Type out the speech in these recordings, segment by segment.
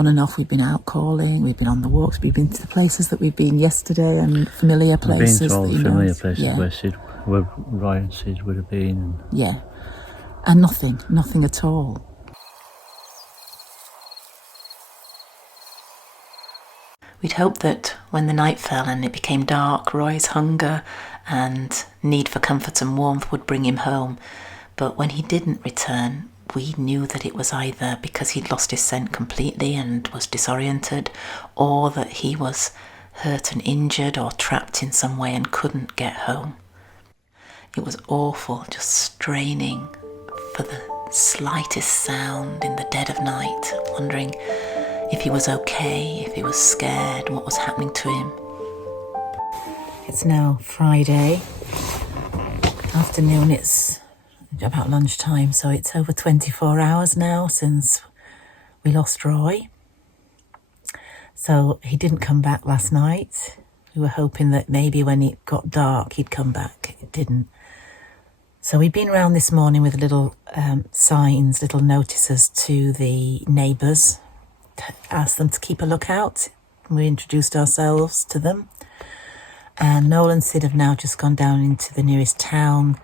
on and off. We've been out calling, we've been on the walks, we've been to the places that we've been yesterday, and familiar places. We've been to all the familiar places yeah. where Roy and Sid would have been. Yeah, and nothing at all. We'd hoped that when the night fell and it became dark, Roy's hunger and need for comfort and warmth would bring him home. But when he didn't return, we knew that it was either because he'd lost his scent completely and was disoriented, or that he was hurt and injured or trapped in some way and couldn't get home. It was awful, just straining for the slightest sound in the dead of night, wondering if he was okay, if he was scared, what was happening to him. It's now Friday afternoon, it's about lunchtime, so it's over 24 hours now since we lost Roy. So he didn't come back last night. We were hoping that maybe when it got dark he'd come back. It didn't. So we'd been around this morning with little signs, little notices to the neighbours, asked them to keep a lookout. We introduced ourselves to them, and Noel and Sid have now just gone down into the nearest town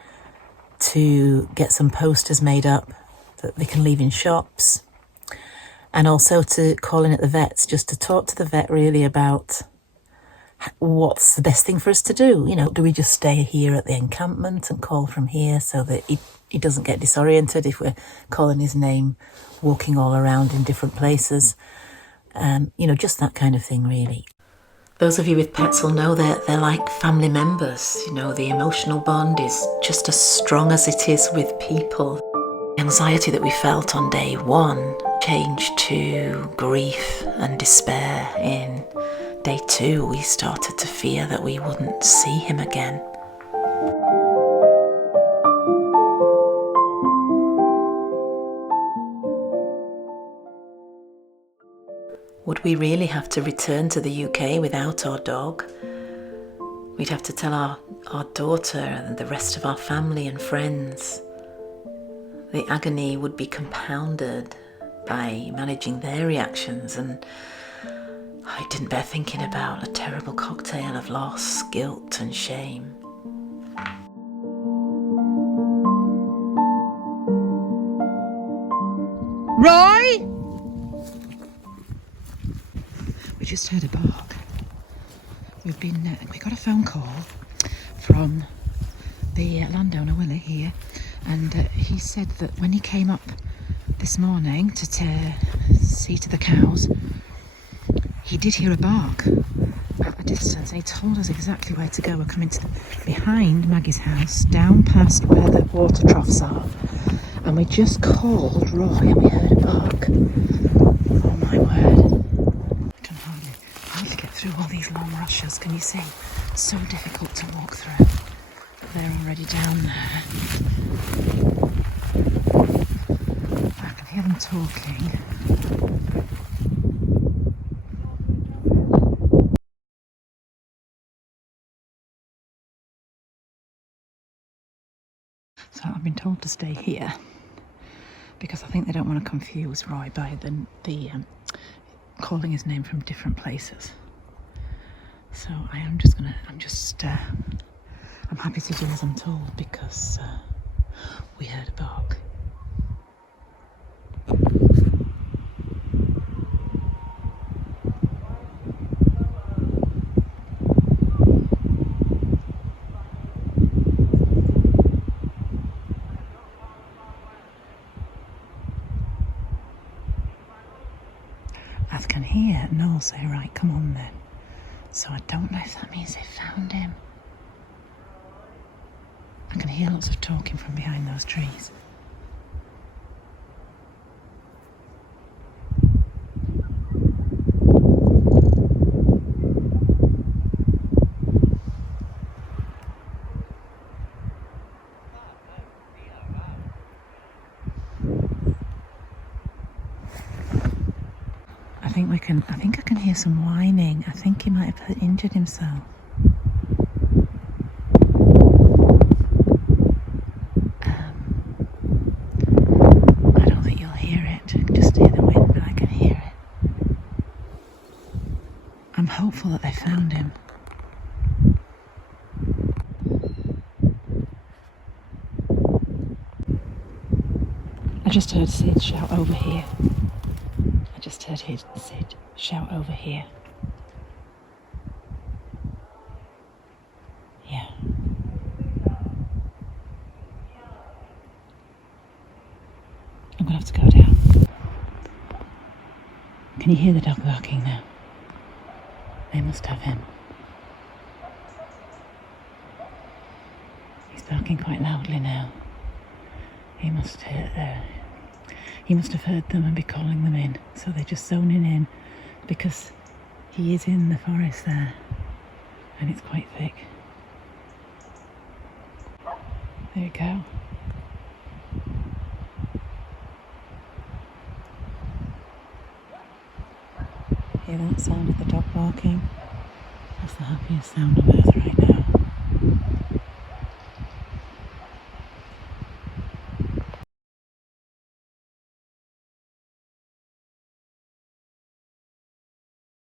to get some posters made up that they can leave in shops, and also to call in at the vet's just to talk to the vet really about what's the best thing for us to do. You know, do we just stay here at the encampment and call from here so that he doesn't get disoriented if we're calling his name, walking all around in different places? You know, just that kind of thing, really. Those of you with pets will know that they're like family members. You know, the emotional bond is just as strong as it is with people. The anxiety that we felt on day one changed to grief and despair. In day two, we started to fear that we wouldn't see him again. Would we really have to return to the UK without our dog? We'd have to tell our daughter and the rest of our family and friends. The agony would be compounded by managing their reactions, and I didn't bear thinking about a terrible cocktail of loss, guilt and shame. Roy! We just heard a bark. We got a phone call from the landowner, Willie, here, and he said that when he came up this morning to see to the cows, he did hear a bark at a distance, and he told us exactly where to go. We're coming behind Maggie's house, down past where the water troughs are, and we just called Roy and we heard a bark. Oh my word. I can hardly get through all these long rushes, can you see? It's so difficult to walk through. They're already down there. I can hear them talking. So I've been told to stay here because I think they don't want to confuse Roy by the calling his name from different places. So I'm happy to do as I'm told because we heard a bark. I can hear Noel say, right, come on then. So I don't know if that means they found him. I can hear lots of talking from behind those trees. I think I can hear some whining. I think he might have injured himself. I don't think you'll hear it. I can just hear the wind, but I can hear it. I'm hopeful that they found him. I just heard Sid shout over here. I just heard Sid shout over here. Yeah. I'm gonna have to go down. Can you hear the dog barking now? They must have him. He's barking quite loudly now. He must have heard them and be calling them in. So they're just zoning in because he is in the forest there and it's quite thick. There you go. Hear that sound of the dog barking? That's the happiest sound on earth right now.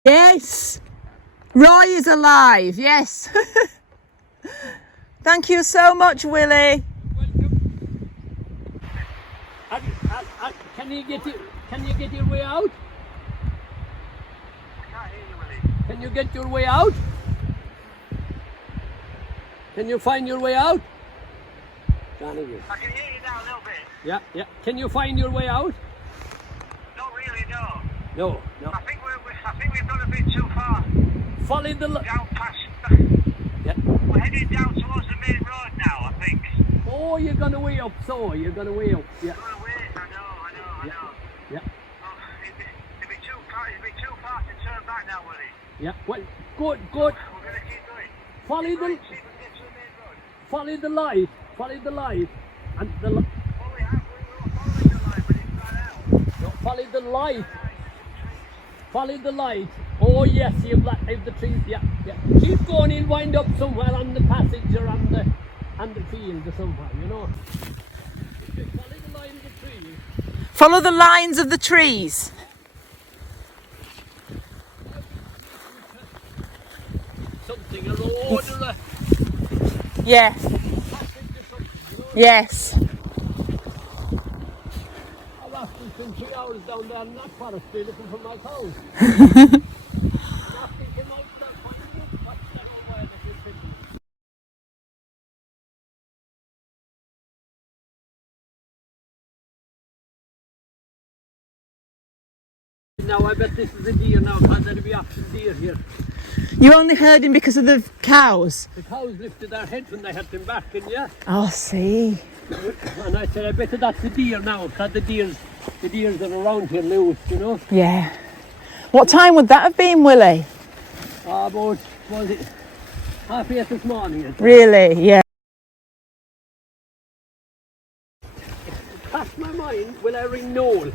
Yes! Roy is alive, yes! Thank you so much, Willie. Welcome. Can you get your way out? I can't hear you, Willie. Can you get your way out? Can you find your way out? Johnny, I can hear you now a little bit. yeah, yeah. Can you find your way out? Not really, no. No, no. I think we've gone a bit too far. Follow the Down past. yeah. We're heading down towards the main road now, I think. Oh, you're gonna way up, so you're gonna way up. Yeah, Going away. I know. yeah, Oh, it'd be too far to turn back now, Willie. yeah. Well, good. We're going to keep going. Follow See if the we can get to the main road. follow the light. Follow the light, and the Well, we were following the line, but it's ran out. no, follow the light. Follow the light. Oh yes, you've the trees. Yeah, yeah. Keep going. He'll wind up somewhere on the passage or on the field or somewhere. You know. Follow the line of the trees. Follow the lines of the trees. Something a road or a Yeah. passage or something. You know. Yes. I've often spent 3 hours down there in that forest tree looking for my cows. Now I bet this is a deer now, because there'll be often deer here. You only heard him because of the cows? The cows lifted their heads when they had them back, and yeah. Oh, see. And I said, I bet that's a deer now, because the deers are around here loose, you know. Yeah. What time would that have been, Willie? About, was it 8:30 this morning? Really? Yeah. It passed my mind, will I ring Noel?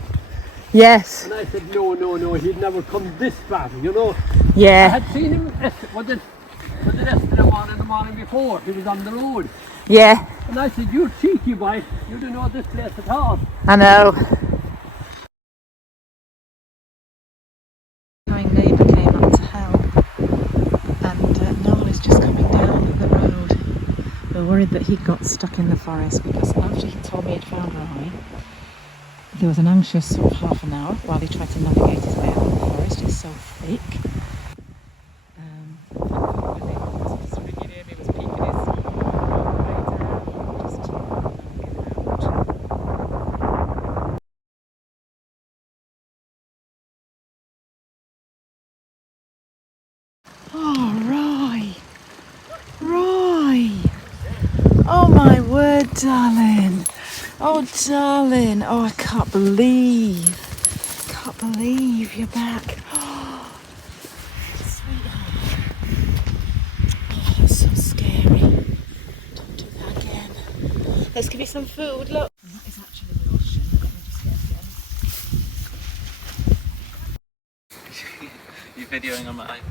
Yes. And I said, no, he'd never come this far, you know. I Yeah. had seen him, was it yesterday the morning before, he was on the road. Yeah. And I said, you cheeky boy, you don't know this place at all. I know. My neighbour came up to help, and Noel is just coming down the road. We're worried that he got stuck in the forest because after he told me he'd found Roy, there was an anxious sort of half an hour while he tried to navigate his way out of the forest. It's so thick. Oh, Roy! Oh my word, darling! Oh, darling! Oh, I can't believe you're back. Oh, sweetheart. Oh, that's so scary. Don't do that again. Let's give you some food. Look. That is actually lotion. Let me just get it. You're videoing on my iPad.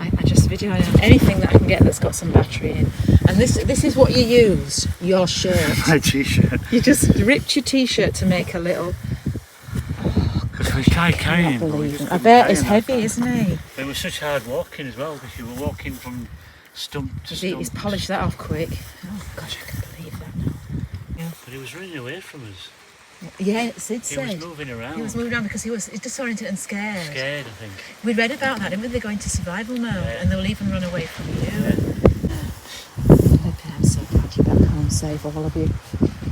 I just video anything that I can get that's got some battery in. And this is what you used, your shirt. My t-shirt. You just ripped your t-shirt to make a little... Because We tried carrying him, but we just I couldn't bet carry it's him that heavy, far. isn't he? It was such hard walking as well, because you were walking from stump to stump. He's polished that off quick. Oh gosh, I can believe that now. Yeah. But he was running away from us. Yeah, Sid He said. was moving around. He was moving around because he was disoriented and scared. Scared, I think. We read about that, didn't we? They go into survival mode and they'll even run away from you. Okay, I'm so glad you're back home safe, all of you.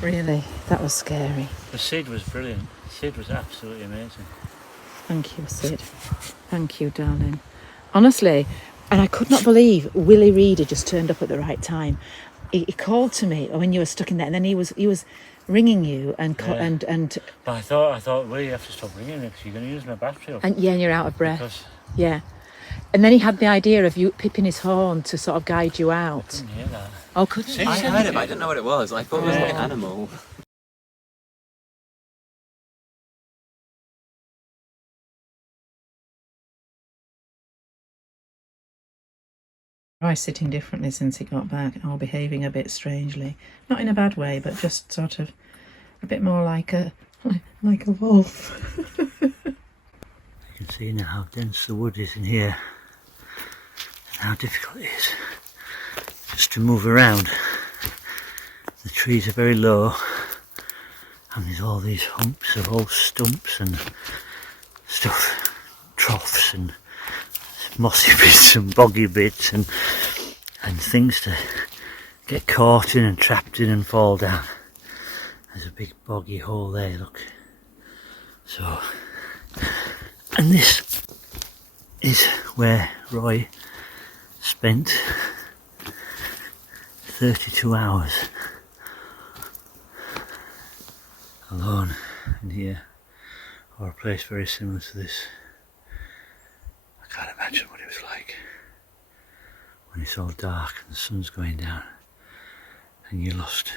Really, that was scary. But Sid was brilliant. Sid was absolutely amazing. Thank you, Sid. Thank you, darling. Honestly, and I could not believe Willie Reader just turned up at the right time. He called to me when you were stuck in there, and then he was ringing you and But I thought, well, you have to stop ringing it because you're going to use my battery up. and you're out of breath. Because Yeah. And then he had the idea of you pipping his horn to sort of guide you I out. couldn't hear that. Oh, couldn't you? I heard it, but I didn't know what it was. I thought it was like an animal. Roy's sitting differently since he got back, or behaving a bit strangely. Not in a bad way, but just sort of a bit more like a wolf. You can see now how dense the wood is in here and how difficult it is just to move around. The trees are very low and there's all these humps of old stumps and stuff, troughs and mossy bits and boggy bits and things to get caught in and trapped in and fall down. There's a big boggy hole there, look. So, and this is where Roy spent 32 hours alone in here, or a place very similar to this. I can't imagine what it was like when it's all dark and the sun's going down and you're lost